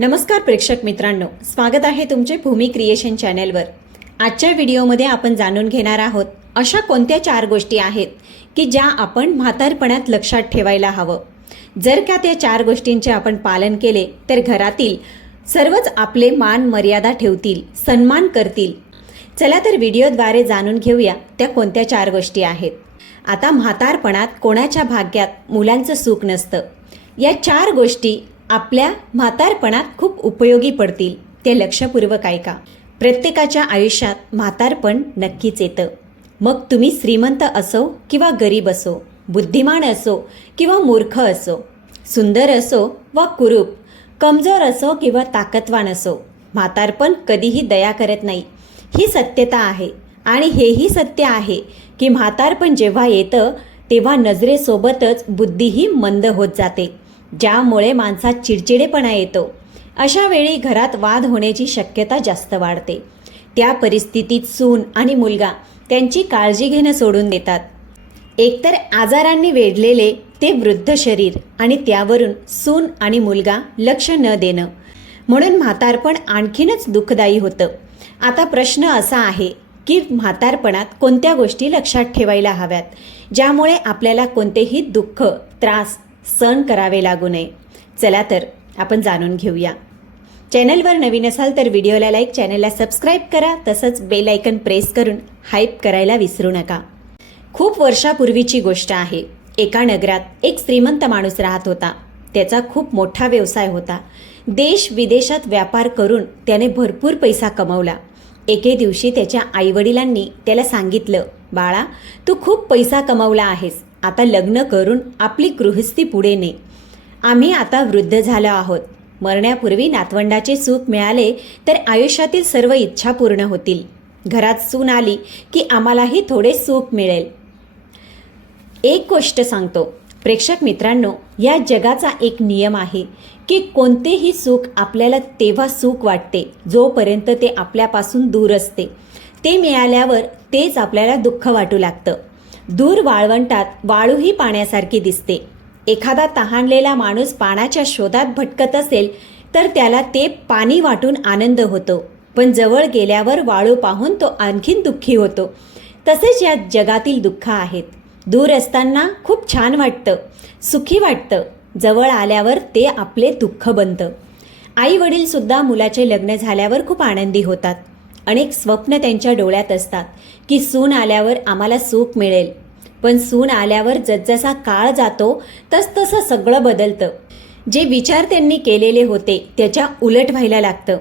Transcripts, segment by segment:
नमस्कार प्रेक्षक मित्रांनो, स्वागत आहे तुमचे भूमी क्रिएशन चॅनेलवर। आजच्या व्हिडिओमध्ये आपण जाणून घेणार आहोत अशा कोणत्या 4 गोष्टी आहेत की ज्या आपण म्हातारपणात लक्षात ठेवायला हवं। जर का त्या 4 गोष्टींचे आपण पालन केले तर घरातील सर्वच आपले मान मर्यादा ठेवतील, सन्मान करतील। चला तर व्हिडिओद्वारे जाणून घेऊया त्या कोणत्या 4 गोष्टी आहेत। आता म्हातारपणात कोणाच्या भाग्यात मुलांचं सुख नसतं। या 4 गोष्टी आपल्या म्हातारपणात खूप उपयोगी पडतील, ते लक्षपूर्वक ऐका। प्रत्येकाच्या आयुष्यात म्हातारपण नक्कीच येतं। मग तुम्ही श्रीमंत असो किंवा गरीब असो, बुद्धिमान असो किंवा मूर्ख असो, सुंदर असो वा कुरूप, कमजोर असो किंवा ताकदवान असो, म्हातारपण कधीही दया करत नाही, ही सत्यता आहे। आणि हेही सत्य आहे की म्हातारपण जेव्हा येतं तेव्हा नजरेसोबतच बुद्धीही मंद होत जाते, ज्यामुळे माणसात चिडचिडेपणा येतो। अशा वेळी घरात वाद होण्याची शक्यता जास्त वाढते। त्या परिस्थितीत सून आणि मुलगा त्यांची काळजी घेणं सोडून देतात। एकतर आजारांनी वेढलेले ते वृद्ध शरीर आणि त्यावरून सून आणि मुलगा लक्ष न देणं, म्हणून म्हातारपण आणखीनच दुःखदायी होतं। आता प्रश्न असा आहे की म्हातारपणात कोणत्या गोष्टी लक्षात ठेवायला हव्यात, ज्यामुळे आपल्याला कोणतेही दुःख, त्रास सहन करावे लागू नये। चला तर आपण जाणून घेऊया। चॅनलवर नवीन असाल तर व्हिडिओला लाईक, चॅनलला सबस्क्राईब करा, तसंच बेल आयकन प्रेस करून हाईप करायला विसरू नका। खूप वर्षापूर्वीची गोष्ट आहे। एका नगरात एक श्रीमंत माणूस राहत होता। त्याचा खूप मोठा व्यवसाय होता। देश विदेशात व्यापार करून त्याने भरपूर पैसा कमवला। एके दिवशी त्याच्या आईवडिलांनी त्याला सांगितलं, बाळा, तू खूप पैसा कमवला आहेस, आता लग्न करून आपली गृहस्थी पुढे ने। आम्ही आता वृद्ध झालो आहोत। मरण्यापूर्वी नातवंडाचे सुख मिळाले तर आयुष्यातील सर्व इच्छा पूर्ण होतील। घरात सून आली की आम्हालाही थोडे सुख मिळेल। एक गोष्ट सांगतो प्रेक्षक मित्रांनो, या जगाचा एक नियम आहे की कोणतेही सुख आपल्याला तेव्हा सुख वाटते जोपर्यंत ते आपल्यापासून दूर असते। ते मिळाल्यावर तेच आपल्याला दुःख वाटू लागतं। दूर वाळवंटात वाळूही पाण्यासारखी दिसते। एखादा तहानलेला माणूस पाण्याच्या शोधात भटकत असेल तर त्याला ते पाणी वाटून आनंद होतो, पण जवळ गेल्यावर वाळू पाहून तो आणखीन दुःखी होतो। तसेच या जगातील दुःख आहेत। दूर असताना खूप छान वाटतं, सुखी वाटतं, जवळ आल्यावर ते आपले दुःख बनतं। आई वडील सुद्धा मुलाचे लग्न झाल्यावर खूप आनंदी होतात। अनेक स्वप्न त्यांच्या डोळ्यात असतात की सून आल्यावर आम्हाला सुख मिळेल, पण सून आल्यावर जसजसा काळ जातो तसतसं सगळं बदलतं। जे विचार त्यांनी केलेले होते त्याच्या उलट व्हायला लागतं।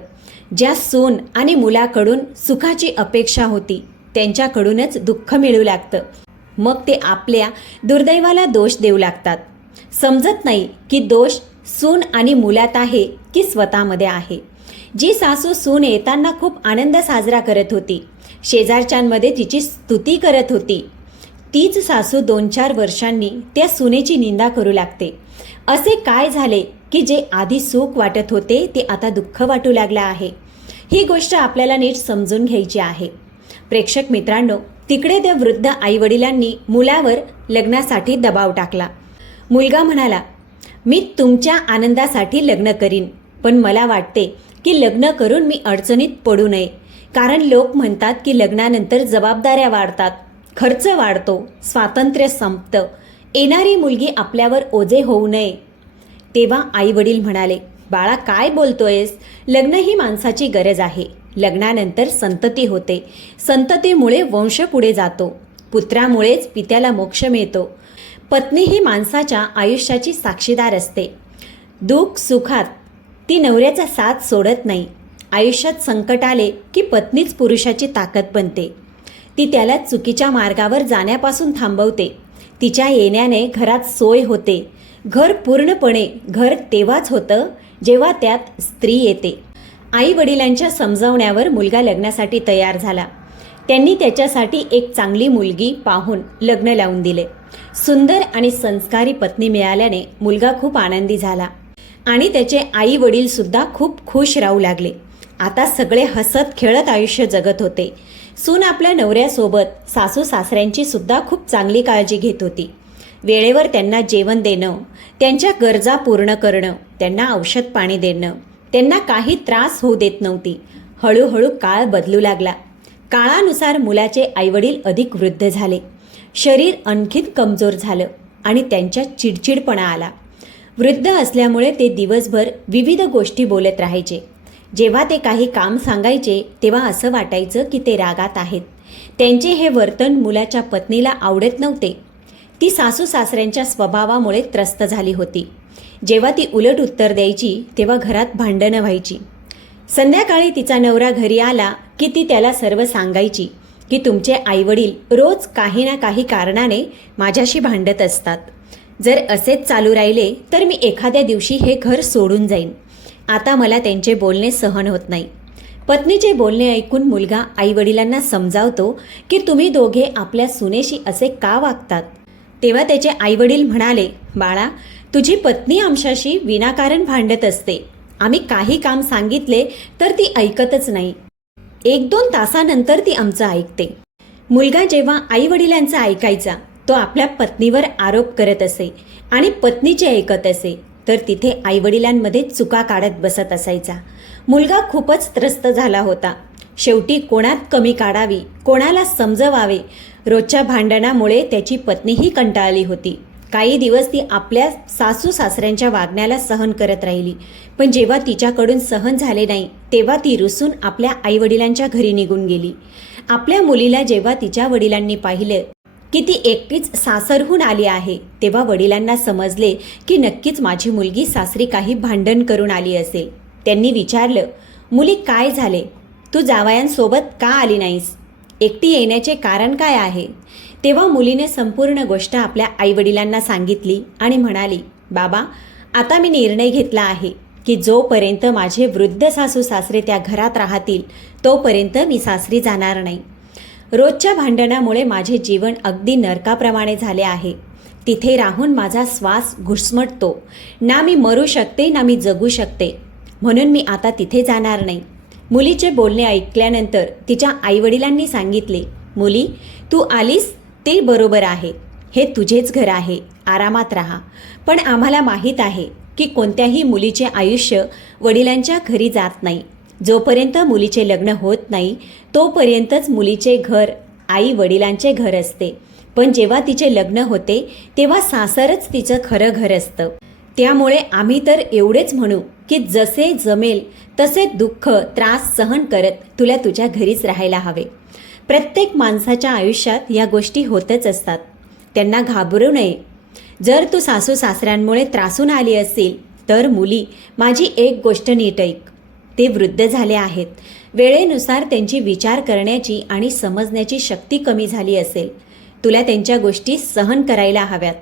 ज्या सून आणि मुलाकडून सुखाची अपेक्षा होती त्यांच्याकडूनच दुःख मिळू लागतं। मग ते आपल्या दुर्दैवाला दोष देऊ लागतात। समजत नाही की दोष सून आणि मुलात आहे की स्वतःमध्ये आहे। जी सासू सून येताना खूप आनंद साजरा करत होती, शेजारच्यांमध्ये तिची स्तुती करत होती, तीच सासू 2-4 वर्षांनी त्या सुनेची निंदा करू लागते। असे काय झाले की जे आधी सुख वाटत होते ते आता दुःख वाटू लागलं आहे? ही गोष्ट आपल्याला नीट समजून घ्यायची आहे। प्रेक्षक मित्रांनो, तिकडे त्या वृद्ध आईवडिलांनी मुलावर लग्नासाठी दबाव टाकला। मुलगा म्हणाला, मी तुमच्या आनंदासाठी लग्न करीन, पण मला वाटते की लग्न करून मी अडचणीत पडू नये, कारण लोक म्हणतात की लग्नानंतर जबाबदाऱ्या वाढतात, खर्च वाढतो, स्वातंत्र्य संपतं, येणारी मुलगी आपल्यावर ओझे होऊ नये। तेव्हा आई वडील म्हणाले, बाळा, काय बोलतोयस? लग्न ही माणसाची गरज आहे। लग्नानंतर संतती होते, संततीमुळे वंश पुढे जातो, पुत्रामुळेच पित्याला मोक्ष मिळतो। पत्नी ही माणसाच्या आयुष्याची साक्षीदार असते। दुःख सुखात ती नवऱ्याचा साथ सोडत नाही। आयुष्यात संकट आले की पत्नीच पुरुषाची ताकद बनते। ती त्याला चुकीच्या मार्गावर जाण्यापासून थांबवते। तिच्या येण्याने घरात सोय होते। घर पूर्णपणे घर तेव्हाच होतं जेव्हा त्यात स्त्री येते। आई वडिलांच्या समजावण्यावर मुलगा लग्नासाठी तयार झाला। त्यांनी त्याच्यासाठी एक चांगली मुलगी पाहून लग्न लावून दिले। सुंदर आणि संस्कारी पत्नी मिळाल्याने मुलगा खूप आनंदी झाला आणि त्याचे आई वडील सुद्धा खूप खुश राहू लागले। आता सगळे हसत खेळत आयुष्य जगत होते। सून आपल्या नवऱ्यासोबत सासू सासऱ्यांची सुद्धा खूप चांगली काळजी घेत होती। वेळेवर त्यांना जेवण देणं, त्यांच्या गरजा पूर्ण करणं, त्यांना औषध पाणी देणं, त्यांना काही त्रास होऊ देत नव्हती. हळूहळू काळ बदलू लागला. काळानुसार मुलाचे आईवडील अधिक वृद्ध झाले. शरीर आणखीन कमजोर झालं आणि त्यांच्यात चिडचिडपणा आला. वृद्ध असल्यामुळे ते दिवसभर विविध गोष्टी बोलत राहायचे. जेव्हा ते काही काम सांगायचे तेव्हा असं वाटायचं की ते रागात आहेत. त्यांचे हे वर्तन मुलाच्या पत्नीला आवडत नव्हते. ती सासू सासऱ्यांच्या स्वभावामुळे त्रस्त झाली होती. जेव्हा ती उलट उत्तर द्यायची तेव्हा घरात भांडणं व्हायची. संध्याकाळी तिचा नवरा घरी आला की ती त्याला सर्व सांगायची की तुमचे आईवडील रोज काही ना काही कारणाने माझ्याशी भांडत असतात. जर असेच चालू राहिले तर मी एखाद्या दिवशी हे घर सोडून जाईन. आता मला त्यांचे बोलणे सहन होत नाही. पत्नीचे बोलणे ऐकून मुलगा आईवडिलांना समजावतो की तुम्ही दोघे आपल्या सुनेशी असे का वागतात. तेव्हा त्याचे आईवडील म्हणाले, बाळा, तुझी पत्नी आमच्याशी विनाकारण भांडत असते. आम्ही काही काम सांगितले तर ती ऐकतच नाही. 1-2 तासानंतर ती आमचं ऐकते. मुलगा जेव्हा आईवडिलांचं ऐकायचा तो आपल्या पत्नीवर आरोप करत असे आणि पत्नीचे ऐकत असे तर तिथे आईवडिलांमध्ये चुका काढत बसत असायचा. मुलगा खूपच त्रस्त झाला होता. शेवटी कोणात कमी काढावी, कोणाला समजवावे, रोजच्या भांडणामुळे त्याची पत्नीही कंटाळली होती. काही दिवस ती आपल्या सासू सासऱ्यांच्या वागण्याला सहन करत राहिली. पण जेव्हा तिच्याकडून सहन झाले नाही तेव्हा ती रुसून आपल्या आईवडिलांच्या घरी निघून गेली. आपल्या मुलीला जेव्हा तिच्या वडिलांनी पाहिलं की ती एकटीच सासरहून आली आहे तेव्हा वडिलांना समजले की नक्कीच माझी मुलगी सासरी काही भांडण करून आली असेल. त्यांनी विचारलं, मुली काय झाले? तू जावयांसोबत का आली नाहीस? एकटी येण्याचे कारण काय आहे? तेव्हा मुलीने संपूर्ण गोष्ट आपल्या आईवडिलांना सांगितली आणि म्हणाली, बाबा, आता मी निर्णय घेतला आहे की जोपर्यंत माझे वृद्ध सासू सासरे त्या घरात राहतील तोपर्यंत मी सासरी जाणार नाही. रोजच्या भांडणामुळे माझे जीवन अगदी नरकाप्रमाणे झाले आहे. तिथे राहून माझा श्वास घुसमटतो. ना मी मरू शकते ना मी जगू शकते. म्हणून मी आता तिथे जाणार नाही. मुलीचे बोलणे ऐकल्यानंतर तिच्या आईवडिलांनी सांगितले, मुली, तू आलीस ते बरोबर आहे. हे तुझेच घर आहे. आरामात राहा. पण आम्हाला माहीत आहे की कोणत्याही मुलीचे आयुष्य वडिलांच्या घरी जात नाही. जोपर्यंत मुलीचे लग्न होत नाही तोपर्यंतच मुलीचे घर आई वडिलांचे घर असते. पण जेव्हा तिचे लग्न होते तेव्हा सासरच तिचं खरं घर असतं. त्यामुळे आम्ही तर एवढेच म्हणू की जसे जमेल तसे दुःख त्रास सहन करत तुला तुझ्या घरीच राहायला हवे. प्रत्येक माणसाच्या आयुष्यात या गोष्टी होतच असतात. त्यांना घाबरू नये. जर तू सासू सासऱ्यांमुळे त्रासून आली असेल तर मुली, माझी एक गोष्ट नीट ऐक. ते वृद्ध झाले आहेत. वेळेनुसार त्यांची विचार करण्याची आणि समजण्याची शक्ती कमी झाली असेल. तुला त्यांच्या गोष्टी सहन करायला हव्यात.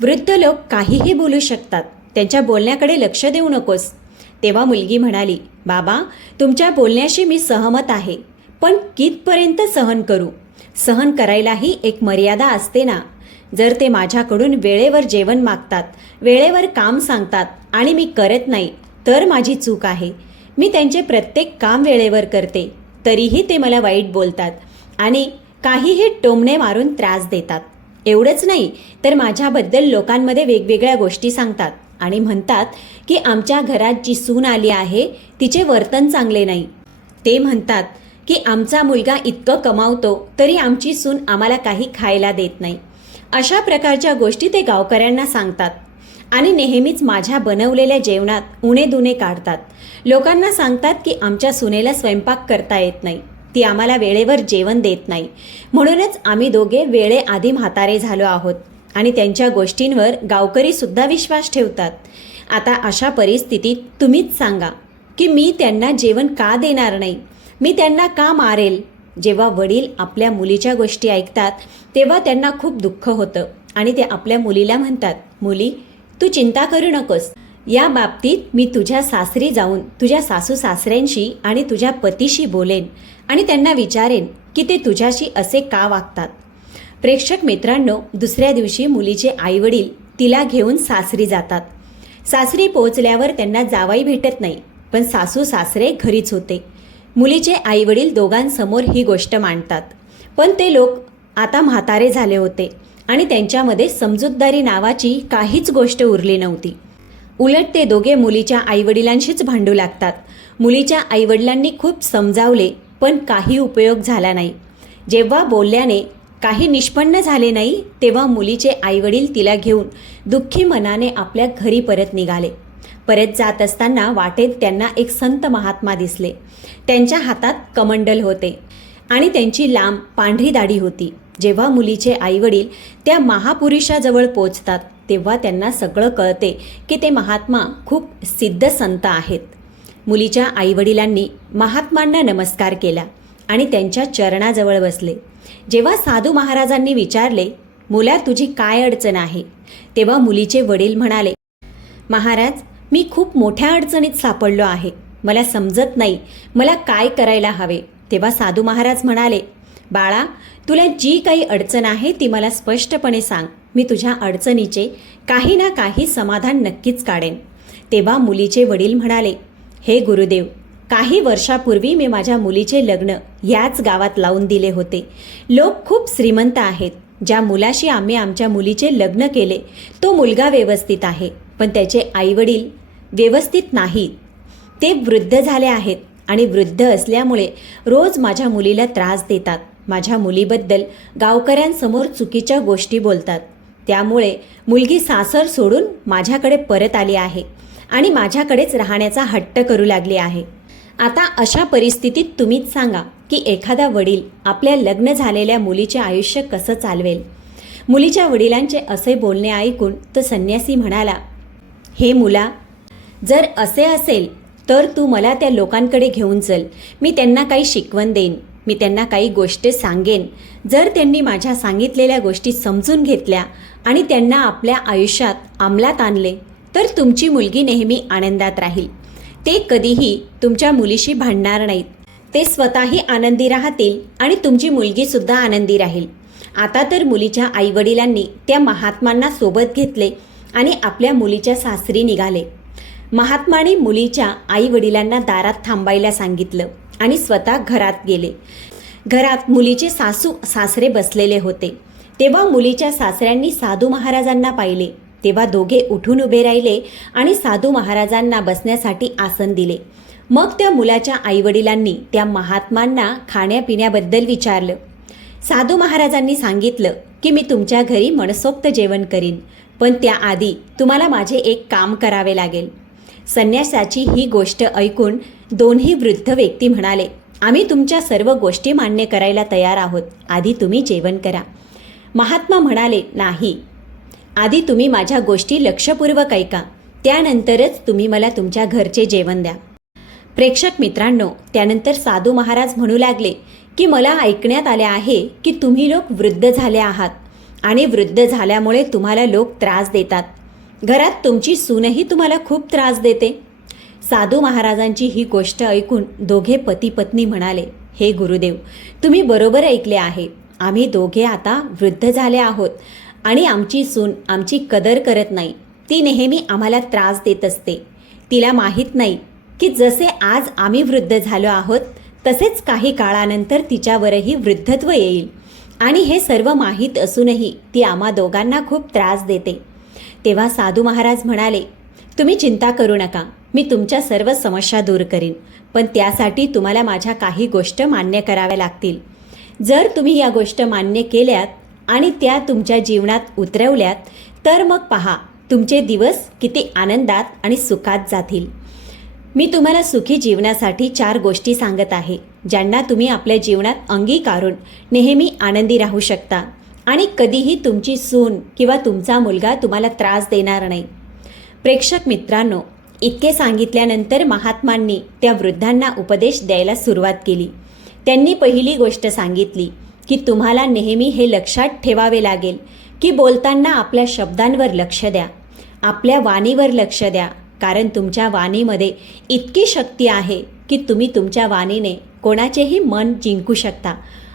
वृद्ध लोक काहीही बोलू शकतात. त्यांच्या बोलण्याकडे लक्ष देऊ नकोस. तेव्हा मुलगी म्हणाली, बाबा, तुमच्या बोलण्याशी मी सहमत आहे. पण कितपर्यंत सहन करू? सहन करायलाही एक मर्यादा असते ना. जर ते माझ्याकडून वेळेवर जेवण मागतात, वेळेवर काम सांगतात आणि मी करत नाही तर माझी चूक आहे. मी त्यांचे प्रत्येक काम वेळेवर करते तरीही ते मला वाईट बोलतात आणि काहीही टोमणे मारून त्रास देतात. एवढंच नाही तर माझ्याबद्दल लोकांमध्ये वेगवेगळ्या गोष्टी सांगतात आणि म्हणतात की आमच्या घरात जी सून आली आहे तिचे वर्तन चांगले नाही. ते म्हणतात की आमचा मुलगा इतकं कमावतो तरी आमची सून आम्हाला काही खायला देत नाही. अशा प्रकारच्या गोष्टी ते गावकऱ्यांना सांगतात आणि नेहमीच माझ्या बनवलेल्या जेवणात उणे-दुणे काढतात. लोकांना सांगतात की आमच्या सुनेला स्वयंपाक करता येत नाही, ती आम्हाला वेळेवर जेवण देत नाही. म्हणूनच आम्ही दोघे वेळेआधी म्हातारे झालो आहोत आणि त्यांच्या गोष्टींवर गावकरीसुद्धा विश्वास ठेवतात. आता अशा परिस्थितीत तुम्हीच सांगा की मी त्यांना जेवण का देणार नाही? मी त्यांना का मारेल? जेव्हा वडील आपल्या मुलीच्या गोष्टी ऐकतात तेव्हा त्यांना खूप दुःख होतं आणि ते आपल्या मुलीला म्हणतात, मुली, तू चिंता करू नकोस. या बाबतीत मी तुझ्या सासरी जाऊन तुझ्या सासू सासऱ्यांशी आणि तुझ्या पतीशी बोलेन आणि त्यांना विचारेन की ते तुझ्याशी असे का वागतात. प्रेक्षक मित्रांनो, दुसऱ्या दिवशी मुलीचे आईवडील तिला घेऊन सासरी जातात. सासरी पोहोचल्यावर त्यांना जावाई भेटत नाही, पण सासू सासरे घरीच होते. मुलीचे आईवडील दोघांसमोर ही गोष्ट मांडतात. पण ते लोक आता म्हातारे झाले होते आणि त्यांच्यामध्ये समजूतदारी नावाची काहीच गोष्ट उरली नव्हती. उलट ते दोघे मुलीच्या आईवडिलांशीच भांडू लागतात. मुलीच्या आईवडिलांनी खूप समजावले, पण काही उपयोग झाला नाही. जेव्हा बोलल्याने काही निष्पन्न झाले नाही, तेव्हा मुलीचे आईवडील तिला घेऊन दुःखी मनाने आपल्या घरी परत निघाले. परत जात असताना वाटेत त्यांना एक संत महात्मा दिसले. त्यांच्या हातात कमंडल होते आणि त्यांची लांब पांढरी दाढी होती. जेव्हा मुलीचे आईवडील त्या महापुरुषाजवळ पोचतात, तेव्हा त्यांना सगळं कळते की ते महात्मा खूप सिद्ध संत आहेत. मुलीच्या आईवडिलांनी महात्मांना नमस्कार केला आणि त्यांच्या चरणाजवळ बसले. जेव्हा साधू महाराजांनी विचारले, मुला तुझी काय अडचण आहे, तेव्हा मुलीचे वडील म्हणाले, महाराज, मी खूप मोठ्या अडचणीत सापडलो आहे. मला समजत नाही मला काय करायला हवे. तेव्हा साधू महाराज म्हणाले, बाळा, तुला जी काही अडचण आहे ती मला स्पष्टपणे सांग. मी तुझ्या अडचणीचे काही ना काही समाधान नक्कीच काढेन. तेव्हा मुलीचे वडील म्हणाले, हे गुरुदेव, काही वर्षापूर्वी मी माझ्या मुलीचे लग्न याच गावात लावून दिले होते. लोक खूप श्रीमंत आहेत. ज्या मुलाशी आम्ही आमच्या मुलीचे लग्न केले तो मुलगा व्यवस्थित आहे, पण त्याचे आईवडील व्यवस्थित नाहीत. ते वृद्ध झाले आहेत आणि वृद्ध असल्यामुळे रोज माझ्या मुलीला त्रास देतात. माझ्या मुलीबद्दल गावकऱ्यांसमोर चुकीच्या गोष्टी बोलतात. त्यामुळे मुलगी सासर सोडून माझ्याकडे परत आली आहे आणि माझ्याकडेच राहण्याचा हट्ट करू लागली आहे. आता अशा परिस्थितीत तुम्हीच सांगा की एखादा वडील आपल्या लग्न झालेल्या मुलीचे आयुष्य कसं चालवेल. मुलीच्या वडिलांचे असे बोलणे ऐकून तो संन्यासी म्हणाला, हे मुला, जर असे असेल तर तू मला त्या लोकांकडे घेऊन चल. मी त्यांना काही शिकवण देईन. मी त्यांना काही गोष्टी सांगेन. जर त्यांनी माझ्या सांगितलेल्या गोष्टी समजून घेतल्या आणि त्यांना आपल्या आयुष्यात अंमलात आणले तर तुमची मुलगी नेहमी आनंदात राहील. ते कधीही तुमच्या मुलीशी भांडणार नाहीत. ते स्वतःही आनंदी राहतील आणि तुमची मुलगीसुद्धा आनंदी राहील. आता तर मुलीच्या आईवडिलांनी त्या महात्मांना सोबत घेतले आणि आपल्या मुलीच्या सासरी निघाले. महात्माने मुलीच्या आईवडिलांना दारात थांबायला सांगितलं आणि स्वतः घरात गेले. घरात मुलीचे सासू सासरे बसलेले होते. तेव्हा मुलीच्या सासऱ्यांनी साधू महाराजांना पाहिले. तेव्हा दोघे उठून उभे राहिले आणि साधू महाराजांना बसण्यासाठी आसन दिले. मग त्या मुलाच्या आईवडिलांनी त्या महात्मांना खाण्यापिण्याबद्दल विचारलं. साधू महाराजांनी सांगितलं की मी तुमच्या घरी मनसोक्त जेवण करीन, पण त्याआधी तुम्हाला माझे एक काम करावे लागेल. संन्यासाची ही गोष्ट ऐकून दोन्ही वृद्ध व्यक्ती म्हणाले, आम्ही तुमच्या सर्व गोष्टी मान्य करायला तयार आहोत. आधी तुम्ही जेवण करा. महात्मा म्हणाले, नाही, आधी तुम्ही माझ्या गोष्टी लक्षपूर्वक ऐका, त्यानंतरच तुम्ही मला तुमच्या घरचे जेवण द्या. प्रेक्षक मित्रांनो, त्यानंतर साधू महाराज म्हणू लागले की मला ऐकण्यात आले आहे की तुम्ही लोक वृद्ध झाले आहात आणि वृद्ध झाल्यामुळे तुम्हाला लोक त्रास देतात. घरात तुमची सूनही तुम्हाला खूप त्रास देते. साधू महाराजांची ही गोष्ट ऐकून दोघे पती पत्नी म्हणाले, हे गुरुदेव, तुम्ही बरोबर ऐकले आहे. आम्ही दोघे आता वृद्ध झाले आहोत आणि आमची सून आमची कदर करत नाही. ती नेहमी आम्हाला त्रास देत असते. तिला माहीत नाही की जसे आज आम्ही वृद्ध झालो आहोत तसेच काही काळानंतर तिच्यावरही वृद्धत्व येईल आणि हे सर्व माहीत असूनही ती आम्हा दोघांना खूप त्रास देते. तेव्हा साधू महाराज म्हणाले, तुम्ही चिंता करू नका, मी तुमच्या सर्व समस्या दूर करीन, पण त्यासाठी तुम्हाला माझ्या काही गोष्ट मान्य कराव्या लागतील. जर तुम्ही या गोष्ट मान्य केल्यात आणि त्या तुमच्या जीवनात उतरवल्यात तर मग पहा तुमचे दिवस किती आनंदात आणि सुखात जातील. मी तुम्हाला सुखी जीवनासाठी 4 गोष्टी सांगत आहे, ज्यांना तुम्ही आपल्या जीवनात अंगीकारून नेहमी आनंदी राहू शकता आणि कधीही तुमची सून किंवा तुमचा मुलगा तुम्हाला त्रास देणार नाही. प्रेक्षक मित्रांनो, इतके सांगितल्यानंतर महात्मांनी त्या वृद्धांना उपदेश द्यायला सुरुवात केली. त्यांनी पहिली गोष्ट सांगितली की तुम्हाला नेहमी हे लक्षात ठेवावे लागेल की बोलताना आपल्या शब्दांवर लक्ष द्या, आपल्या वाणीवर लक्ष द्या, कारण तुमच्या वाणीमध्ये इतकी शक्ती आहे की तुम्ही तुमच्या वाणीने कोणाचेही मन जिंकू शकता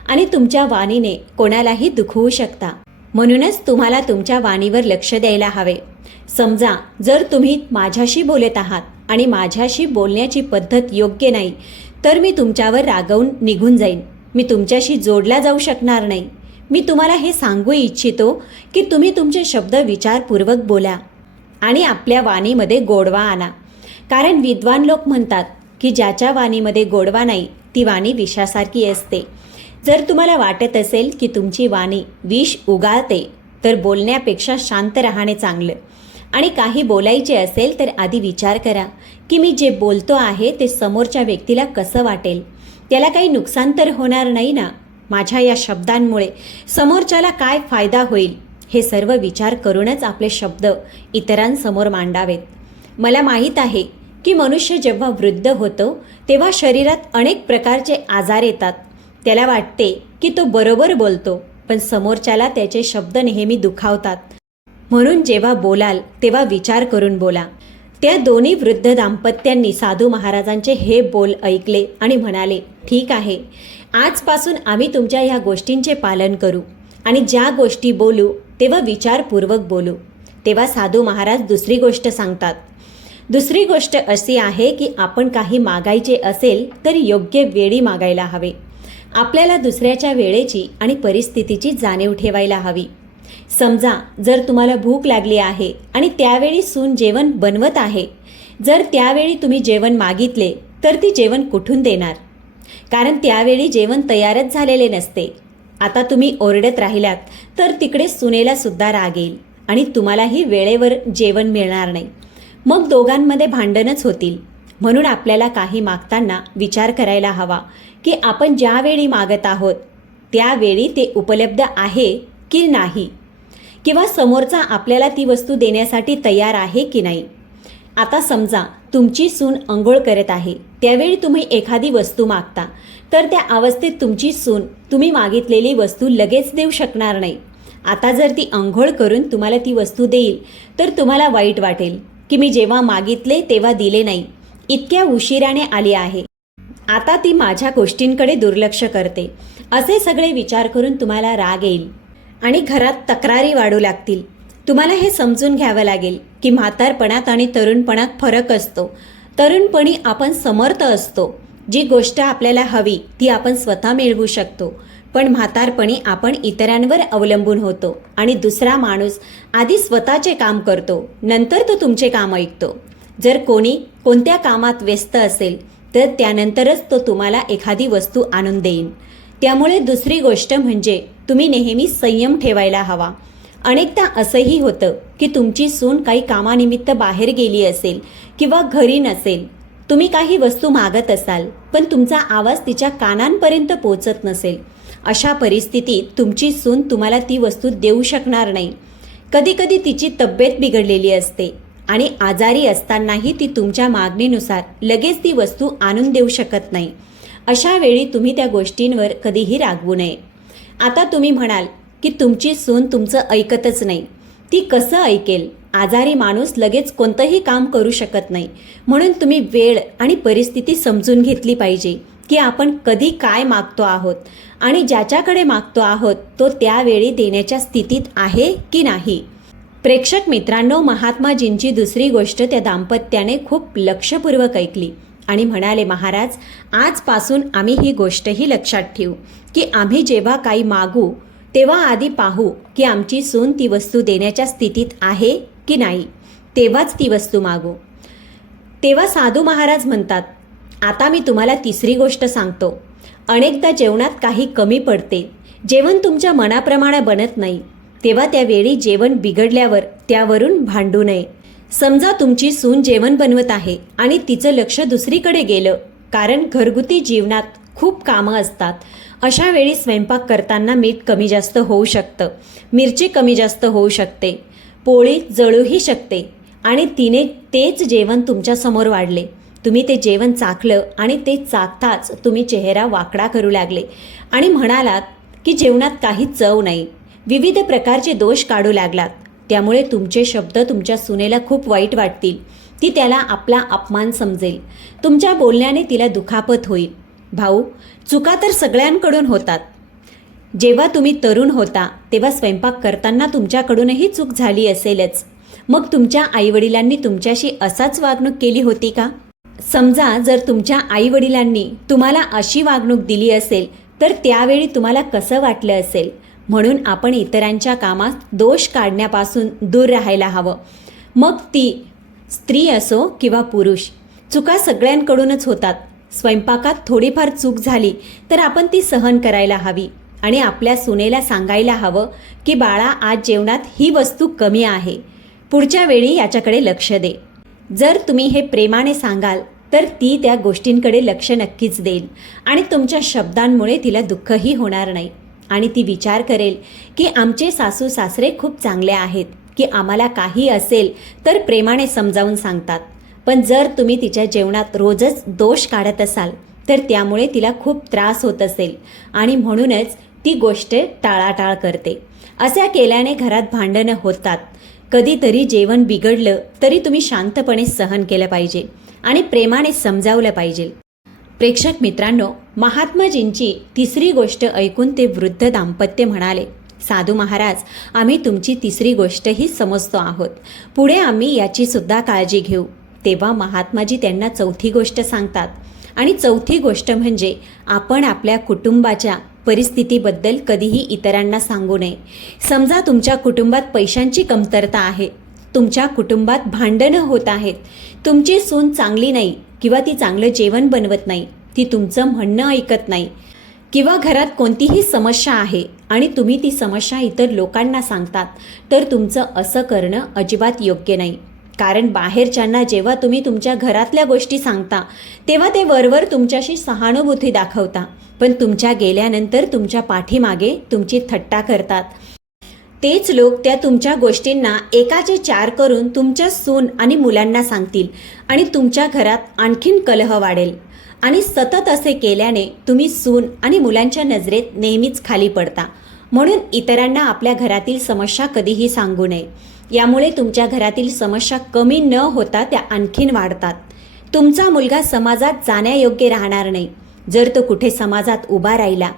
आणि तुमच्या वाणीने कोणालाही दुखवू शकता. म्हणूनच तुम्हाला तुमच्या वाणीवर लक्ष द्यायला हवे. समजा जर तुम्ही माझ्याशी बोलत आहात आणि माझ्याशी बोलण्याची पद्धत योग्य नाही तर मी तुमच्यावर रागावून निघून जाईन. मी तुमच्याशी जोडला जाऊ शकणार नाही. मी तुम्हाला हे सांगू इच्छितो की तुम्ही तुमचे शब्द विचारपूर्वक बोला आणि आपल्या वाणीमध्ये गोडवा आणा. कारण विद्वान लोक म्हणतात की ज्याच्या वाणीमध्ये गोडवा नाही ती वाणी विषासारखी असते. जर तुम्हाला वाटत असेल की तुमची वाणी विष उगाळते तर बोलण्यापेक्षा शांत राहणे चांगलं. आणि काही बोलायचे असेल तर आधी विचार करा की मी जे बोलतो आहे ते समोरच्या व्यक्तीला कसं वाटेल, त्याला काही नुकसान तर होणार नाही ना, माझ्या या शब्दांमुळे समोरच्याला काय फायदा होईल, हे सर्व विचार करूनच आपले शब्द इतरांसमोर मांडावेत. मला माहीत आहे की मनुष्य जेव्हा वृद्ध होतो तेव्हा शरीरात अनेक प्रकारचे आजार येतात. त्याला वाटते की तो बरोबर बोलतो, पण समोरच्याला त्याचे शब्द नेहमी दुखावतात. म्हणून जेव्हा बोलाल तेव्हा विचार करून बोला. त्या दोन्ही वृद्ध दाम्पत्यांनी साधू महाराजांचे हे बोल ऐकले आणि म्हणाले, ठीक आहे, आजपासून आम्ही तुमच्या ह्या गोष्टींचे पालन करू आणि ज्या गोष्टी बोलू तेव्हा विचारपूर्वक बोलू. तेव्हा साधू महाराज दुसरी गोष्ट सांगतात. दुसरी गोष्ट अशी आहे की आपण काही मागायचे असेल तर योग्य वेळी मागायला हवे. आपल्याला दुसऱ्याच्या वेळेची आणि परिस्थितीची जाणीव ठेवायला हवी. समजा जर तुम्हाला भूक लागली आहे आणि त्यावेळी सून जेवण बनवत आहे, जर त्यावेळी तुम्ही जेवण मागितले तर ती जेवण कुठून देणार? कारण त्यावेळी जेवण तयारच झालेले नसते. आता तुम्ही ओरडत राहिलात तर तिकडे सुनेला सुद्धा राग येईल आणि तुम्हालाही वेळेवर जेवण मिळणार नाही. मग दोघांमध्ये भांडणच होतील. म्हणून आपल्याला काही मागताना विचार करायला हवा की आपण ज्यावेळी मागत आहोत त्यावेळी ते उपलब्ध आहे की नाही, किंवा समोरचा आपल्याला ती वस्तू देण्यासाठी तयार आहे की नाही. आता समजा तुमची सून अंघोळ करत आहे, त्यावेळी तुम्ही एखादी वस्तू मागता, तर त्या अवस्थेत तुमची सून तुम्ही मागितलेली वस्तू लगेच देऊ शकणार नाही. आता जर ती अंघोळ करून तुम्हाला ती वस्तू देईल तर तुम्हाला वाईट वाटेल की मी जेव्हा मागितले तेव्हा दिले नाही, इतक्या उशिराने आली आहे, आता ती माझ्या गोष्टींकडे दुर्लक्ष करते, असे सगळे विचार करून तुम्हाला राग येईल आणि घरात तक्रारी वाढू लागतील. तुम्हाला हे समजून घ्यावं लागेल की म्हातारपणात आणि तरुणपणात फरक असतो. तरुणपणी आपण समर्थ असतो, जी गोष्ट आपल्याला हवी ती आपण स्वतः मिळवू शकतो. पण म्हातारपणी आपण इतरांवर अवलंबून होतो आणि दुसरा माणूस आधी स्वतःचे काम करतो, नंतर तो तुमचे काम ऐकतो. जर कोणी कोणत्या कामात व्यस्त असेल तर त्यानंतरच तो तुम्हाला एखादी वस्तू आणून देईन. त्यामुळे दुसरी गोष्ट म्हणजे तुम्ही नेहमी संयम ठेवायला हवा. अनेकदा असंही होतं की तुमची सून काही कामानिमित्त बाहेर गेली असेल किंवा घरी नसेल. तुम्ही काही वस्तू मागत असाल पण तुमचा आवाज तिच्या कानांपर्यंत पोहोचत नसेल. अशा परिस्थितीत तुमची सून तुम्हाला ती वस्तू देऊ शकणार नाही. कधीकधी तिची तब्येत बिघडलेली असते आणि आजारी असतानाही ती तुमच्या मागणीनुसार लगेच ती वस्तू आणून देऊ शकत नाही. अशा वेळी तुम्ही त्या गोष्टींवर कधीही रागवू नये. आता तुम्ही म्हणाल की तुमची सून तुमचं ऐकतच नाही, ती कसं ऐकेल? आजारी माणूस लगेच कोणतंही काम करू शकत नाही. म्हणून तुम्ही वेळ आणि परिस्थिती समजून घेतली पाहिजे की आपण कधी काय मागतो आहोत आणि ज्याच्याकडे मागतो आहोत तो त्यावेळी देण्याच्या स्थितीत आहे की नाही. प्रेक्षक मित्रांनो, महात्माजींची दुसरी गोष्ट त्या दाम्पत्याने खूप लक्षपूर्वक ऐकली आणि म्हणाले, महाराज, आजपासून आम्ही ही गोष्टही लक्षात ठेवू की आम्ही जेव्हा काही मागू तेव्हा आधी पाहू की आमची सून ती वस्तू देण्याच्या स्थितीत आहे की नाही, तेव्हाच ती वस्तू मागू. तेव्हा साधू महाराज म्हणतात, आता मी तुम्हाला तिसरी गोष्ट सांगतो. अनेकदा जेवणात काही कमी पडते, जेवण तुमच्या मनाप्रमाणे बनत नाही, तेव्हा त्यावेळी जेवण बिघडल्यावर त्यावरून भांडू नये. समजा तुमची सून जेवण बनवत आहे आणि तिचं लक्ष दुसरीकडे गेलं, कारण घरगुती जीवनात खूप कामं असतात. अशा वेळी स्वयंपाक करताना मीठ कमी जास्त होऊ शकतं, मिरची कमी जास्त होऊ शकते, पोळी जळूही शकते आणि तिने तेच जेवण तुमच्यासमोर वाढले. तुम्ही ते जेवण चाखलं आणि ते चाखताच तुम्ही चेहरा वाकडा करू लागले आणि म्हणालात की जेवणात काही चव नाही, विविध प्रकारचे दोष काढू लागलात. त्यामुळे तुमचे शब्द तुमच्या सुनेला खूप वाईट वाटतील. ती त्याला आपला अपमान समजेल. तुमच्या बोलण्याने तिला दुखापत होईल. भाऊ, चुका तर सगळ्यांकडून होतात. जेव्हा तुम्ही तरुण होता तेव्हा स्वयंपाक करताना तुमच्याकडूनही चूक झाली असेलच. मग तुमच्या आईवडिलांनी तुमच्याशी असाच वागणूक केली होती का? समजा जर तुमच्या आईवडिलांनी तुम्हाला अशी वागणूक दिली असेल तर त्यावेळी तुम्हाला कसं वाटलं असेल? म्हणून आपण इतरांच्या कामात दोष काढण्यापासून दूर राहायला हवं. मग ती स्त्री असो किंवा पुरुष, चुका सगळ्यांकडूनच होतात. स्वयंपाकात थोडीफार चूक झाली तर आपण ती सहन करायला हवी आणि आपल्या सुनेला सांगायला हवं की बाळा, आज जेवणात ही वस्तू कमी आहे, पुढच्या वेळी याच्याकडे लक्ष दे. जर तुम्ही हे प्रेमाने सांगाल तर ती त्या गोष्टींकडे लक्ष नक्कीच देईल आणि तुमच्या शब्दांमुळे तिला दुःखही होणार नाही आणि ती विचार करेल की आमचे सासू सासरे खूप चांगले आहेत की आम्हाला काही असेल तर प्रेमाने समजावून सांगतात. पण जर तुम्ही तिच्या जेवणात रोजच दोष काढत असाल तर त्यामुळे तिला खूप त्रास होत असेल आणि म्हणूनच ती गोष्ट टाळाटाळ करते. अशा केल्याने घरात भांडणं होतात. कधीतरी जेवण बिघडलं तरी तुम्ही शांतपणे सहन केलं पाहिजे आणि प्रेमाने समजावलं पाहिजे. प्रेक्षक मित्रांनो, महात्माजींची तिसरी गोष्ट ऐकून ते वृद्ध दाम्पत्य म्हणाले, साधू महाराज, आम्ही तुमची तिसरी गोष्टही समजतो आहोत. पुढे आम्ही याची सुद्धा काळजी घेऊ. तेव्हा महात्माजी त्यांना चौथी गोष्ट सांगतात आणि चौथी गोष्ट म्हणजे आपण आपल्या कुटुंबाच्या परिस्थितीबद्दल कधीही इतरांना सांगू नये. समजा तुमच्या कुटुंबात पैशांची कमतरता आहे, तुमच्या कुटुंबात भांडणं होत आहेत, तुमची सून चांगली नाही किंवा ती चांगलं जेवण बनवत नाही, ती तुमचं म्हणणं ऐकत नाही किंवा घरात कोणतीही समस्या आहे आणि तुम्ही ती समस्या इतर लोकांना सांगतात, तर तुमचं असं करणं अजिबात योग्य नाही. कारण बाहेरच्यांना जेव्हा तुम्ही तुमच्या घरातल्या गोष्टी सांगता तेव्हा ते वरवर तुमच्याशी सहानुभूती दाखवता, पण तुमच्या गेल्यानंतर तुमच्या पाठीमागे तुमची थट्टा करतात. तेच लोक त्या तुमच्या गोष्टींना एकाचे 4 करून तुमच्या सून आणि मुलांना सांगतील आणि तुमच्या घरात आणखीन कलह वाढेल. आणि सतत असे केल्याने तुम्ही सून आणि मुलांच्या नजरेत नेहमीच खाली पडता. म्हणून इतरांना आपल्या घरातील समस्या कधीही सांगू नये. यामुळे तुमच्या घरातील समस्या कमी न होता त्या आणखीन वाढतात. तुमचा मुलगा समाजात जाण्यायोग्य राहणार नाही. जर तो कुठे समाजात उभा राहिला,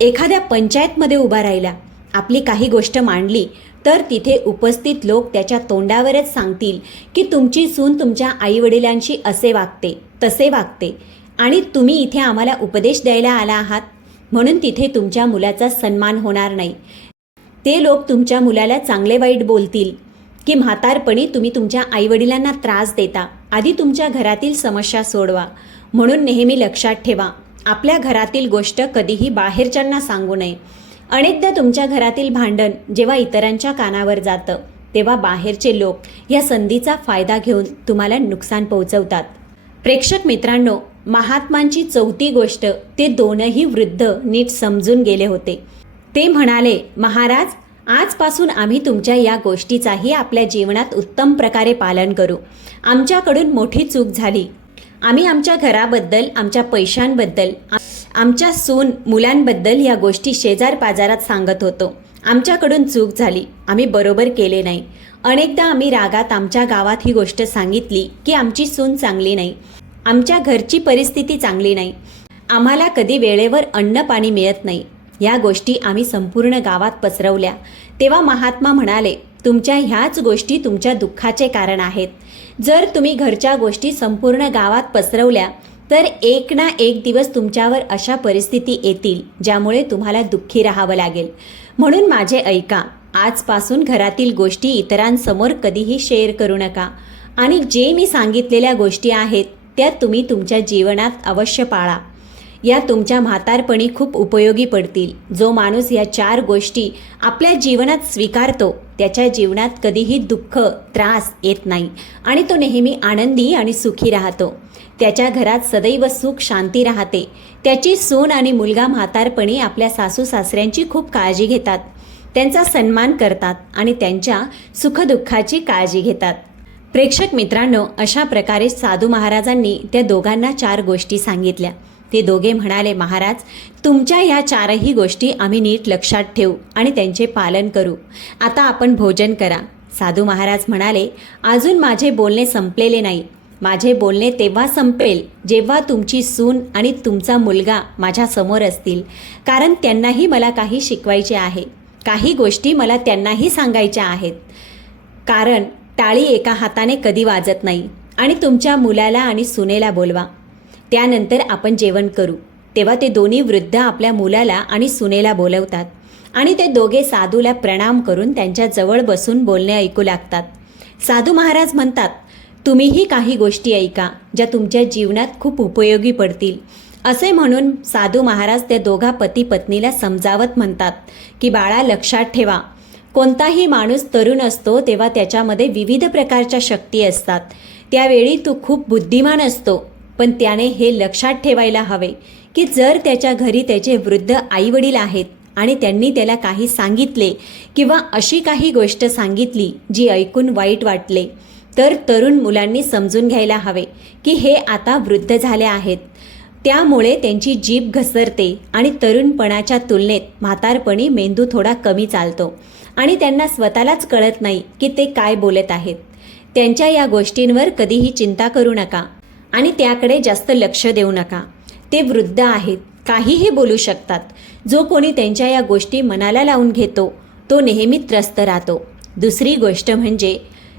एखाद्या पंचायतमध्ये उभा राहिला, आपली काही गोष्ट मांडली, तर तिथे उपस्थित लोक त्याच्या तोंडावरच सांगतील की तुमची सून तुमच्या आईवडिलांशी असे वागते, तसे वागते आणि तुम्ही इथे आम्हाला उपदेश द्यायला आला आहात. म्हणून तिथे तुमच्या मुलाचा सन्मान होणार नाही. ते लोक तुमच्या मुलाला चांगले वाईट बोलतील की म्हातारपणी तुम्ही तुमच्या आईवडिलांना त्रास देता. आधी तुमच्या घरातील समस्या सोडवा. म्हणून नेहमी लक्षात ठेवा, आपल्या घरातील गोष्ट कधीही बाहेरच्यांना सांगू नये. अनेकदा तुमच्या घरातील भांडण जेव्हा इतरांच्या कानावर जातं तेव्हा बाहेरचे लोक या संधीचा फायदा घेऊन तुम्हाला नुकसान पोहोचवतात. प्रेक्षक मित्रांनो, महात्मांची चौथी गोष्ट ते दोनही वृद्ध नीट समजून गेले होते. ते म्हणाले, महाराज, आजपासून आम्ही तुमच्या या गोष्टीचाही आपल्या जीवनात उत्तम प्रकारे पालन करू. आमच्याकडून मोठी चूक झाली. आम्ही आमच्या घराबद्दल, आमच्या पैशांबद्दल, आमच्या सून मुलांबद्दल या गोष्टी शेजार पाजारात सांगत होतो. आमच्याकडून चूक झाली, आम्ही बरोबर केले नाही. अनेकदा आम्ही रागात आमच्या गावात ही गोष्ट सांगितली की आमची सून चांगली नाही, आमच्या घरची परिस्थिती चांगली नाही, आम्हाला कधी वेळेवर अन्न पाणी मिळत नाही. या गोष्टी आम्ही संपूर्ण गावात पसरवल्या. तेव्हा महात्मा म्हणाले, तुमच्या ह्याच गोष्टी तुमच्या दुःखाचे कारण आहेत. जर तुम्ही घरच्या गोष्टी संपूर्ण गावात पसरवल्या तर एक ना एक दिवस तुमच्यावर अशा परिस्थिती येतील ज्यामुळे तुम्हाला दुःखी राहावं लागेल. म्हणून माझे ऐका, आजपासून घरातील गोष्टी इतरांसमोर कधीही शेअर करू नका आणि जे मी सांगितलेल्या गोष्टी आहेत त्या तुम्ही तुमच्या जीवनात अवश्य पाळा. या तुमच्या म्हातारपणी खूप उपयोगी पडतील. जो माणूस या 4 गोष्टी आपल्या जीवनात स्वीकारतो त्याच्या जीवनात कधीही दुःख, त्रास येत नाही आणि तो नेहमी आनंदी आणि सुखी राहतो. त्याच्या घरात सदैव सुख शांती राहते. त्याची सून आणि मुलगा म्हातारपणी आपल्या सासू सासऱ्यांची खूप काळजी घेतात, त्यांचा सन्मान करतात आणि त्यांच्या सुखदुःखाची काळजी घेतात. प्रेक्षक मित्रांनो, अशा प्रकारे साधू महाराजांनी त्या दोघांना 4 गोष्टी सांगितल्या. ते दोघे म्हणाले, महाराज, तुमच्या ह्या 4ही गोष्टी आम्ही नीट लक्षात ठेवू आणि त्यांचे पालन करू. आता आपण भोजन करा. साधू महाराज म्हणाले, अजून माझे बोलणे संपलेले नाही. माझे बोलणे तेव्हा संपेल जेव्हा तुमची सून आणि तुमचा मुलगा माझ्या समोर असतील, कारण त्यांनाही मला काही शिकवायचे आहे. काही गोष्टी मला त्यांनाही सांगायच्या आहेत. कारण टाळी एका हाताने कधी वाजत नाही. आणि तुमच्या मुलाला आणि सुनेला बोलवा. त्यानंतर आपण जेवण करू. तेव्हा ते दोन्ही वृद्ध आपल्या मुलाला आणि सुनेला बोलवतात आणि ते दोघे साधूला प्रणाम करून त्यांच्या जवळ बसून बोलणे ऐकू लागतात. साधू महाराज म्हणतात, तुम्हीही काही गोष्टी ऐका ज्या तुमच्या जीवनात खूप उपयोगी पडतील. असे म्हणून साधू महाराज त्या दोघा पती पत्नीला समजावत म्हणतात की बाळा, लक्षात ठेवा, कोणताही माणूस तरुण असतो तेव्हा त्याच्यामध्ये विविध प्रकारच्या शक्ती असतात. त्यावेळी तो खूप बुद्धिमान असतो, पण त्याने हे लक्षात ठेवायला हवे की जर त्याच्या घरी त्याचे वृद्ध आईवडील आहेत आणि त्यांनी त्याला काही सांगितले किंवा अशी काही गोष्ट सांगितली जी ऐकून वाईट वाटले, तर तरुण मुलांनी समजून घ्यायला हवे की हे आता वृद्ध झाले आहेत. त्यामुळे त्यांची जीभ घसरते आणि तरुणपणाच्या तुलनेत म्हातारपणी मेंदू थोडा कमी चालतो आणि त्यांना स्वतःलाच कळत नाही की ते काय बोलत आहेत. त्यांच्या या गोष्टींवर कधीही चिंता करू नका आणि त्याकडे जास्त लक्ष देऊ नका. ते वृद्ध आहेत, काहीही बोलू शकतात. जो कोणी त्यांच्या या गोष्टी मनाला लावून घेतो तो नेहमी त्रस्त राहतो. दुसरी गोष्ट म्हणजे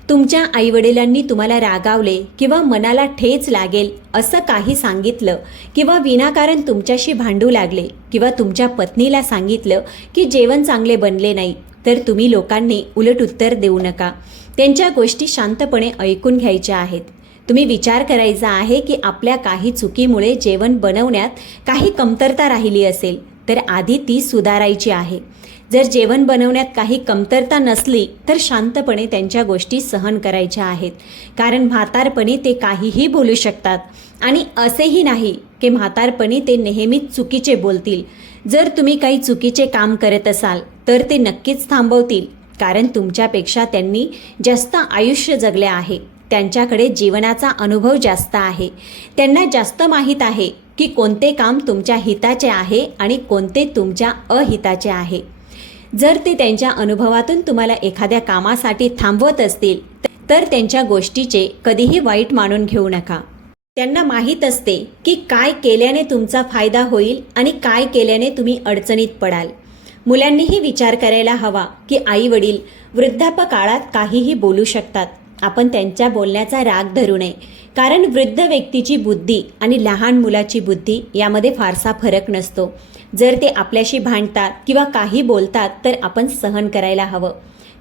तुमच्या आईवडिलांनी तुम्हाला रागावले किंवा मनाला ठेच लागेल असं काही सांगितलं किंवा विनाकारण तुमच्याशी भांडू लागले किंवा तुमच्या पत्नीला सांगितलं की जेवण चांगले बनले नाही, तर तुम्ही लोकांनी उलट उत्तर देऊ नका. त्यांच्या गोष्टी शांतपणे ऐकून घ्यायच्या आहेत. तुम्ही विचार करायचा आहे की आपल्या काही चुकीमुळे जेवण बनवण्यात काही कमतरता राहिली असेल तर आधी ती सुधारायची आहे. जर जेवण बनवण्यात काही कमतरता नसली तर शांतपणे त्यांच्या गोष्टी सहन करायच्या आहेत, कारण म्हातारपणी ते काहीही बोलू शकतात आणि असेही नाही की म्हातारपणी ते नेहमीच चुकीचे बोलतील. जर तुम्ही काही चुकीचे काम करत असाल तर ते नक्कीच थांबवतील, कारण तुमच्यापेक्षा त्यांनी जास्त आयुष्य जगले आहे. त्यांच्याकडे जीवनाचा अनुभव जास्त आहे. त्यांना जास्त माहीत आहे की कोणते काम तुमच्या हिताचे आहे आणि कोणते तुमच्या अहिताचे आहे. जर ते त्यांच्या अनुभवातून तुम्हाला एखाद्या कामासाठी थांबवत असतील तर त्यांच्या गोष्टीचे कधीही वाईट मानून घेऊ नका. त्यांना माहीत असते की काय केल्याने तुमचा फायदा होईल आणि काय केल्याने तुम्ही अडचणीत पडाल. मुलांनीही विचार करायला हवा की आई वडील वृद्धापकाळात काहीही बोलू शकतात. आपण त्यांच्या बोलण्याचा राग धरू नये, कारण वृद्ध व्यक्तीची बुद्धी आणि लहान मुलाची बुद्धी यामध्ये फारसा फरक नसतो. जर ते आपल्याशी भांडतात किंवा काही बोलतात तर आपण सहन करायला हवं.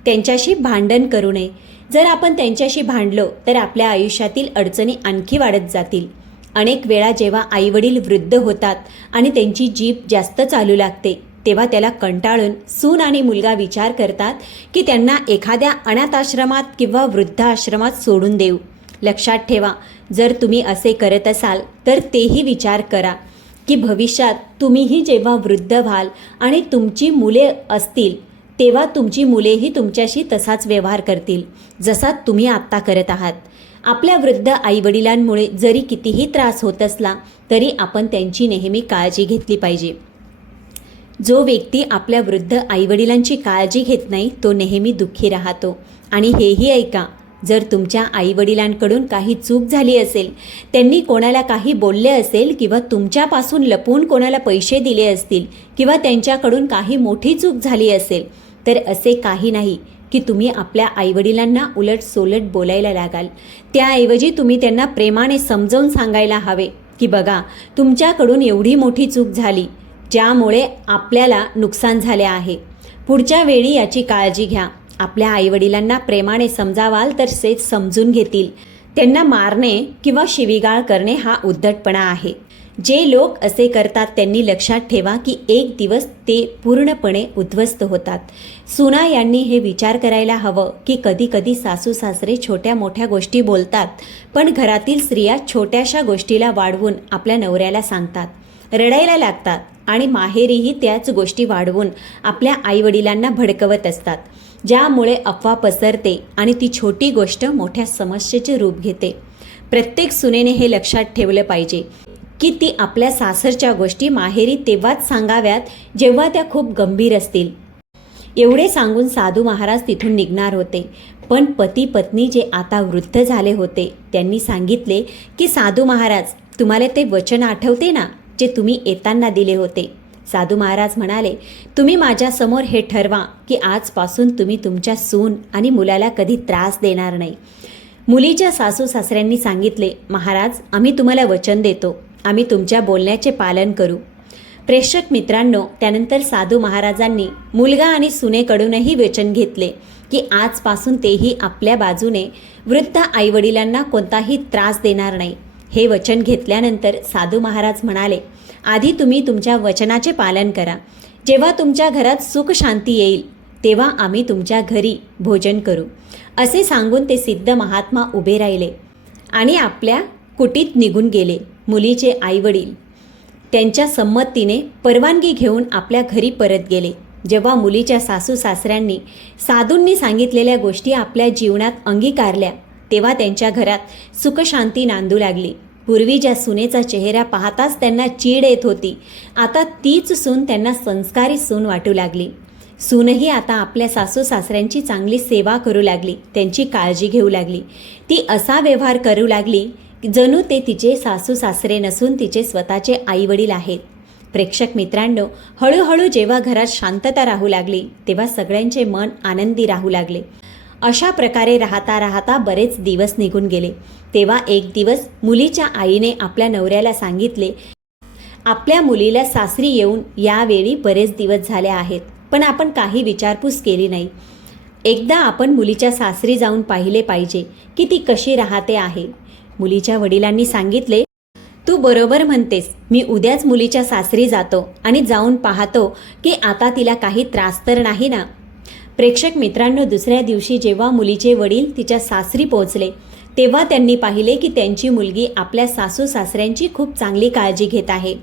त्यांच्याशी भांडण करू नये. जर आपण त्यांच्याशी भांडलो तर आपल्या आयुष्यातील अडचणी आणखी वाढत जातील. अनेक वेळा जेव्हा आईवडील वृद्ध होतात आणि त्यांची जीभ जास्त चालू लागते तेव्हा त्याला कंटाळून सून आणि मुलगा विचार करतात की त्यांना एखाद्या अनाथाश्रमात किंवा वृद्धाश्रमात सोडून देऊ. लक्षात ठेवा, जर तुम्ही असे करत असाल तर तेही विचार करा की भविष्यात तुम्हीही जेव्हा वृद्ध व्हाल आणि तुमची मुले असतील तेव्हा तुमची मुलेही तुमच्याशी तसाच व्यवहार करतील जसा तुम्ही आत्ता करत आहात. आपल्या वृद्ध आईवडिलांमुळे जरी कितीही त्रास होत असला तरी आपण त्यांची नेहमी काळजी घेतली पाहिजे. जो व्यक्ती आपल्या वृद्ध आईवडिलांची काळजी घेत नाही तो नेहमी दुःखी राहतो. आणि हेही ऐका, जर तुमच्या आईवडिलांकडून काही चूक झाली असेल, त्यांनी कोणाला काही बोलले असेल किंवा तुमच्यापासून लपवून कोणाला पैसे दिले असतील किंवा त्यांच्याकडून काही मोठी चूक झाली असेल, तर असे काही नाही की तुम्ही आपल्या आईवडिलांना उलट सोलट बोलायला लागाल. त्याऐवजी तुम्ही त्यांना प्रेमाने समजावून सांगायला हवे की बघा, तुमच्याकडून एवढी मोठी चूक झाली ज्यामुळे आपल्याला नुकसान झाले आहे. पुढच्या वेळी याची काळजी घ्या. आपल्या आईवडिलांना प्रेमाने समजावाल तर ते समजून घेतील. त्यांना मारणे किंवा शिवीगाळ करणे हा उद्धटपणा आहे. जे लोक असे करतात त्यांनी लक्षात ठेवा की एक दिवस ते पूर्णपणे उद्ध्वस्त होतात. सुना यांनी हे विचार करायला हवं की कधी कधी सासू सासरे छोट्या मोठ्या गोष्टी बोलतात, पण घरातील स्त्रिया छोट्याशा गोष्टीला वाढवून आपल्या नवऱ्याला सांगतात, रडायला लागतात आणि माहेरीही त्याच गोष्टी वाढवून आपल्या आईवडिलांना भडकवत असतात, ज्यामुळे अफवा पसरते आणि ती छोटी गोष्ट मोठ्या समस्येचे रूप घेते. प्रत्येक सुनेने हे लक्षात ठेवलं पाहिजे की ती आपल्या सासरच्या गोष्टी माहेरी तेव्हाच सांगाव्यात जेव्हा त्या खूप गंभीर असतील. एवढे सांगून साधू महाराज तिथून निघणार होते, पण पती पत्नी जे आता वृद्ध झाले होते त्यांनी सांगितले की साधू महाराज, तुम्हाला ते वचन आठवते ना जे तुम्ही येताना दिले होते. साधू महाराज म्हणाले, तुम्ही माझ्यासमोर हे ठरवा की आजपासून तुम्ही तुमच्या सून आणि मुलाला कधी त्रास देणार नाही. मुलीच्या सासू सासऱ्यांनी सांगितले, महाराज, आम्ही तुम्हाला वचन देतो, आम्ही तुमच्या बोलण्याचे पालन करू. प्रेक्षक मित्रांनो, त्यानंतर साधू महाराजांनी मुलगा आणि सुनेकडूनही वचन घेतले की आजपासून तेही आपल्या बाजूने वृद्ध आईवडिलांना कोणताही त्रास देणार नाही. हे वचन घेतल्यानंतर साधू महाराज म्हणाले, आधी तुम्ही तुमच्या वचनाचे पालन करा. जेव्हा तुमच्या घरात सुख शांती येईल तेव्हा आम्ही तुमच्या घरी भोजन करू. असे सांगून ते सिद्ध महात्मा उभे राहिले आणि आपल्या कुटीत निघून गेले. मुलीचे आईवडील त्यांच्या संमतीने परवानगी घेऊन आपल्या घरी परत गेले. जेव्हा मुलीच्या सासू सासऱ्यांनी साधूंनी सांगितलेल्या गोष्टी आपल्या जीवनात अंगीकारल्या तेव्हा त्यांच्या घरात सुखशांती नांदू लागली. पूर्वी ज्या सुनेचा चेहरा पाहताच त्यांना चीड येत होती, आता तीच सून त्यांना संस्कारी सून वाटू लागली. सूनही आता आपल्या सासू सासऱ्यांची चांगली सेवा करू लागली, त्यांची काळजी घेऊ लागली. ती असा व्यवहार करू लागली जणू ते तिचे सासू सासरे नसून तिचे स्वतःचे आईवडील आहेत. प्रेक्षक मित्रांनो, हळूहळू जेव्हा घरात शांतता राहू लागली तेव्हा सगळ्यांचे मन आनंदी राहू लागले. अशा प्रकारे राहता राहता बरेच दिवस निघून गेले. तेव्हा एक दिवस मुलीच्या आईने आपल्या नवऱ्याला सांगितले, आपल्या मुलीला सासरी येऊन यावेळी बरेच दिवस झाले आहेत, पण आपण काही विचारपूस केली नाही. एकदा आपण मुलीच्या सासरी जाऊन पाहिले पाहिजे की ती कशी राहते आहे. मुलीच्या वडिलांनी सांगितले, तू बरोबर म्हणतेस, मी उद्याच मुलीच्या सासरी जातो आणि जाऊन पाहतो की आता तिला काही त्रास तर नाही ना. प्रेक्षक मित्रांनो, दुसऱ्या दिवशी जेव्हा मुलीचे वडील तिच्या सासरी पोहोचले तेव्हा त्यांनी पाहिले की त्यांची मुलगी आपल्या सासू सासऱ्यांची खूप चांगली काळजी घेत आहे.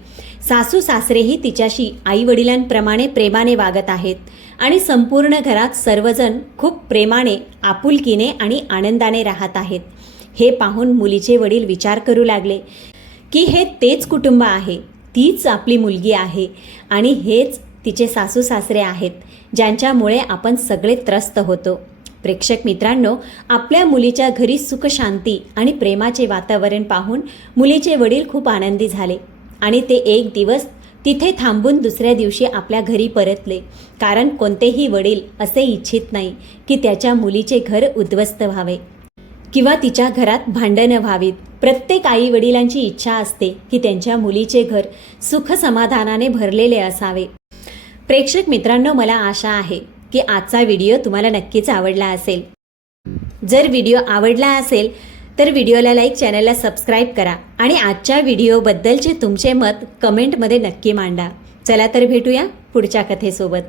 सासू सासरेही तिच्याशी आईवडिलांप्रमाणे प्रेमाने वागत आहेत आणि संपूर्ण घरात सर्वजण खूप प्रेमाने, आपुलकीने आणि आनंदाने राहत आहेत. हे पाहून मुलीचे वडील विचार करू लागले की हे तेच कुटुंब आहे, तीच आपली मुलगी आहे आणि हेच तिचे सासू सासरे आहेत ज्यांच्यामुळे आपण सगळे त्रस्त होतो. प्रेक्षक मित्रांनो, आपल्या मुलीच्या घरी सुख शांती आणि प्रेमाचे वातावरण पाहून मुलीचे वडील खूप आनंदी झाले आणि ते एक दिवस तिथे थांबून दुसऱ्या दिवशी आपल्या घरी परतले. कारण कोणतेही वडील असे इच्छित नाही की त्याच्या मुलीचे घर उद्ध्वस्त व्हावे किंवा तिच्या घरात भांडणं व्हावीत. प्रत्येक आई वडिलांची इच्छा असते की त्यांच्या मुलीचे घर सुख समाधानाने भरलेले असावे. प्रेक्षक मित्रांनो, मला आशा आहे की आजचा व्हिडिओ तुम्हाला नक्कीच आवडला असेल. जर व्हिडिओ आवडला असेल तर व्हिडिओला लाईक, चॅनलला सबस्क्राईब करा आणि आजच्या व्हिडिओबद्दलचे तुमचे मत कमेंटमध्ये नक्की मांडा. चला तर भेटूया पुढच्या कथेसोबत.